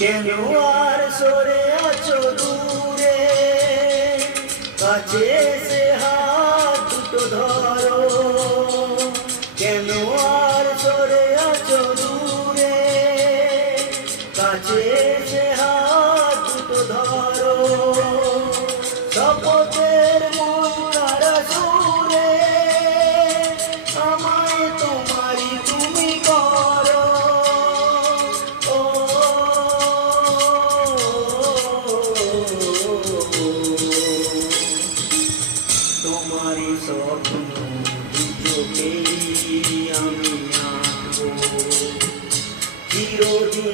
কেন আর সরে আছো দূরে, কাছে এসে হাত দুটো ধরো। কেন আর সরে আছো দূরে, কাছে এসে হাত